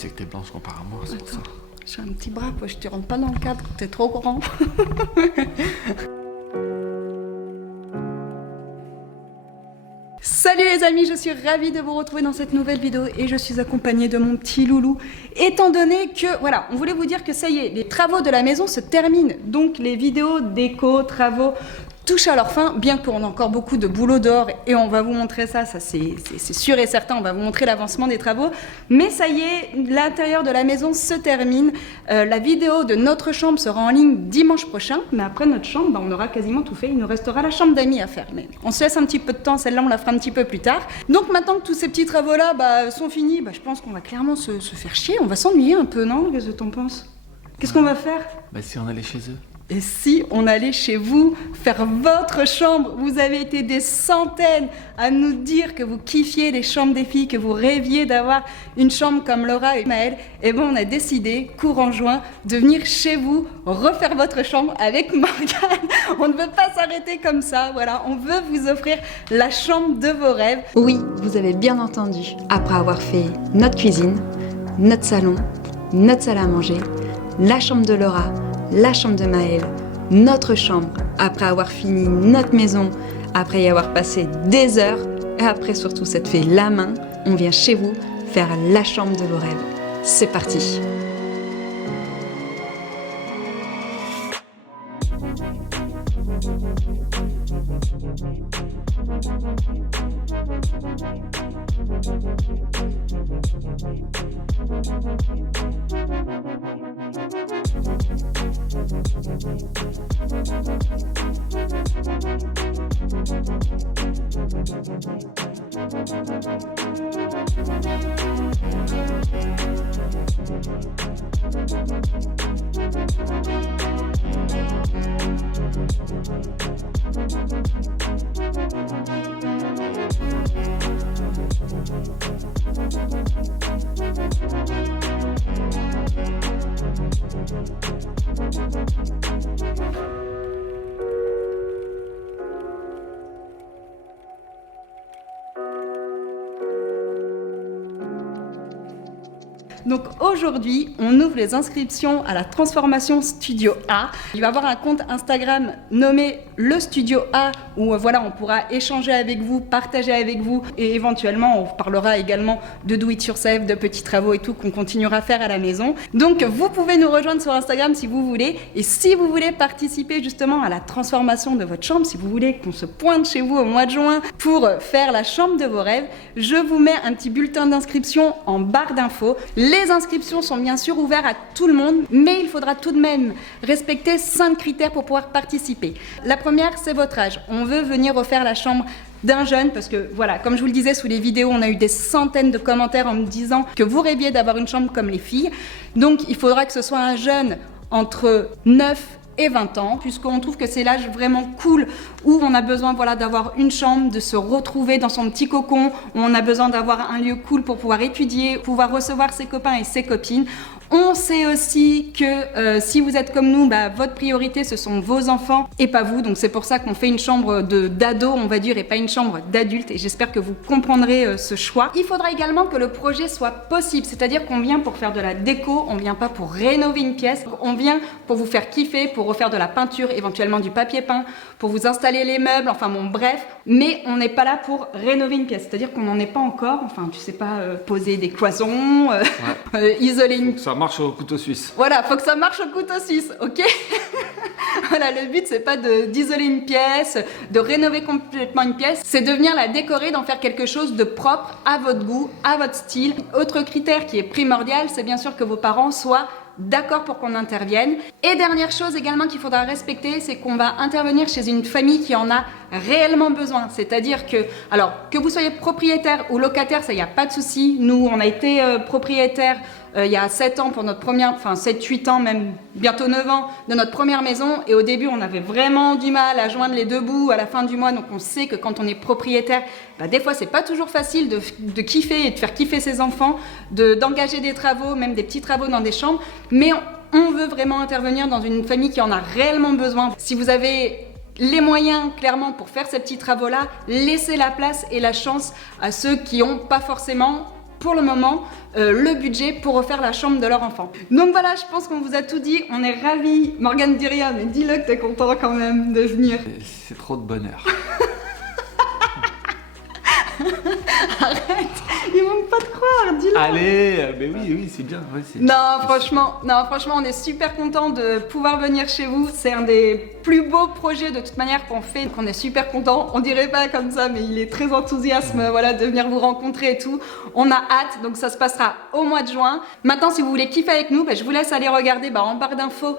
c'est que t'es blanche comparé à moi, c'est pour ça. J'ai un petit bras, je te rentre pas dans le cadre, t'es trop grand. Salut les amis, je suis ravie de vous retrouver dans cette nouvelle vidéo et je suis accompagnée de mon petit loulou. Étant donné que, voilà, on voulait vous dire que ça y est, les travaux de la maison se terminent. Donc les vidéos déco, travaux touchent à leur fin, bien qu'on a encore beaucoup de boulot dehors et on va vous montrer ça, c'est sûr et certain, on va vous montrer l'avancement des travaux. Mais ça y est, l'intérieur de la maison se termine. La vidéo de notre chambre sera en ligne dimanche prochain, mais après notre chambre, on aura quasiment tout fait. Il nous restera la chambre d'amis à faire. Mais on se laisse un petit peu de temps, celle-là on la fera un petit peu plus tard. Donc maintenant que tous ces petits travaux-là sont finis, je pense qu'on va clairement se faire chier, on va s'ennuyer un peu, non? Qu'est-ce que t'en penses? Qu'est-ce qu'on va faire? Si on allait chez eux. Et si on allait chez vous faire votre chambre? Vous avez été des centaines à nous dire que vous kiffiez les chambres des filles, que vous rêviez d'avoir une chambre comme Laura et Maëlle. Et bon, on a décidé, courant juin, de venir chez vous refaire votre chambre avec Morgane. On ne veut pas s'arrêter comme ça, voilà. On veut vous offrir la chambre de vos rêves. Oui, vous avez bien entendu. Après avoir fait notre cuisine, notre salon, notre salle à manger, la chambre de Laura, la chambre de Maëlle, notre chambre, après avoir fini notre maison, après y avoir passé des heures, et après surtout s'être fait la main, on vient chez vous faire la chambre de vos rêves. C'est parti! Donc aujourd'hui, on ouvre les inscriptions à la Transformation Studio A. Il va y avoir un compte Instagram nommé Le Studio A où voilà, on pourra échanger avec vous, partager avec vous et éventuellement on parlera également de do it yourself, de petits travaux et tout qu'on continuera à faire à la maison. Donc vous pouvez nous rejoindre sur Instagram si vous voulez et si vous voulez participer justement à la transformation de votre chambre, si vous voulez qu'on se pointe chez vous au mois de juin pour faire la chambre de vos rêves, je vous mets un petit bulletin d'inscription en barre d'infos. Les inscriptions sont bien sûr ouvertes à tout le monde, mais il faudra tout de même respecter 5 critères pour pouvoir participer. La première, c'est votre âge. On veut venir refaire la chambre d'un jeune, parce que voilà, comme je vous le disais sous les vidéos, on a eu des centaines de commentaires en me disant que vous rêviez d'avoir une chambre comme les filles. Donc il faudra que ce soit un jeune entre 9 et 20 ans, puisqu'on trouve que c'est l'âge vraiment cool où on a besoin d'avoir une chambre, de se retrouver dans son petit cocon, où on a besoin d'avoir un lieu cool pour pouvoir étudier, pouvoir recevoir ses copains et ses copines. On sait aussi que si vous êtes comme nous, votre priorité ce sont vos enfants et pas vous, donc c'est pour ça qu'on fait une chambre d'ado on va dire et pas une chambre d'adulte et j'espère que vous comprendrez ce choix. Il faudra également que le projet soit possible, c'est-à-dire qu'on vient pour faire de la déco, on vient pas pour rénover une pièce, on vient pour vous faire kiffer, pour refaire de la peinture, éventuellement du papier peint, pour vous installer les meubles, enfin bon bref, mais on n'est pas là pour rénover une pièce, c'est-à-dire qu'on n'en est pas encore, enfin tu sais pas, poser des cloisons, isoler une... Ça marche au couteau suisse. Voilà, faut que ça marche au couteau suisse, ok? Voilà, le but c'est pas d'isoler une pièce, de rénover complètement une pièce, c'est de venir la décorer, d'en faire quelque chose de propre à votre goût, à votre style. Autre critère qui est primordial, c'est bien sûr que vos parents soient d'accord pour qu'on intervienne. Et dernière chose également qu'il faudra respecter, c'est qu'on va intervenir chez une famille qui en a réellement besoin. C'est-à-dire que, alors, que vous soyez propriétaire ou locataire, ça y a pas de souci. Nous, on a été propriétaire il y a 7 ans pour notre première, enfin 7-8 ans, même bientôt 9 ans, de notre première maison. Et au début, on avait vraiment du mal à joindre les deux bouts à la fin du mois. Donc on sait que quand on est propriétaire, des fois c'est pas toujours facile de kiffer et de faire kiffer ses enfants, d'engager des travaux, même des petits travaux dans des chambres. Mais on veut vraiment intervenir dans une famille qui en a réellement besoin. Si vous avez les moyens clairement pour faire ces petits travaux-là, laissez la place et la chance à ceux qui n'ont pas forcément pour le moment le budget pour refaire la chambre de leur enfant. Donc voilà, je pense qu'on vous a tout dit, on est ravis. Morgane dit rien, mais dis-le que t'es content quand même de venir. C'est trop de bonheur. Arrête, ils vont pas te croire, dis-le. Allez, mais oui, c'est bien. Ouais, Non, franchement, on est super content de pouvoir venir chez vous. C'est un des plus beaux projets de toute manière qu'on fait. Donc on est super content. On dirait pas comme ça, mais il est très enthousiaste, voilà, de venir vous rencontrer et tout. On a hâte, donc ça se passera au mois de juin. Maintenant, si vous voulez kiffer avec nous, je vous laisse aller regarder en barre d'infos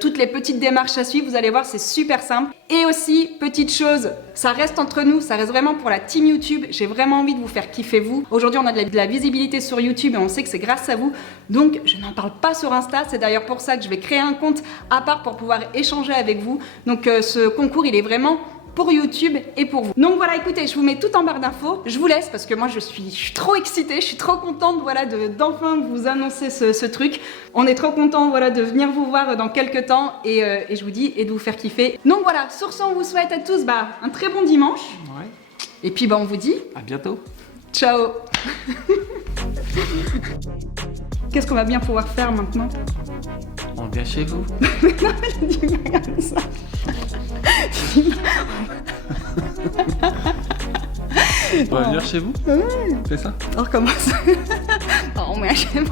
toutes les petites démarches à suivre. Vous allez voir, c'est super simple. Et aussi, petite chose, ça reste entre nous, ça reste vraiment pour la team YouTube. J'ai vraiment envie de vous faire kiffer vous. Aujourd'hui, on a de la visibilité sur YouTube et on sait que c'est grâce à vous. Donc, je n'en parle pas sur Insta. C'est d'ailleurs pour ça que je vais créer un compte à part pour pouvoir échanger avec vous. Donc, ce concours, il est vraiment pour YouTube et pour vous. Donc voilà, écoutez, je vous mets tout en barre d'infos. Je vous laisse parce que moi je suis trop excitée, je suis trop contente d'enfin vous annoncer ce truc. On est trop content de venir vous voir dans quelques temps et je vous dis et de vous faire kiffer. Donc voilà, sur ce, on vous souhaite à tous un très bon dimanche. Ouais. Et puis on vous dit À bientôt. ciao. Qu'est-ce qu'on va bien pouvoir faire maintenant? On vient chez vous. Dis pas comme ça. On va venir chez vous. Ouais. C'est ça. On recommence. On met chez moi.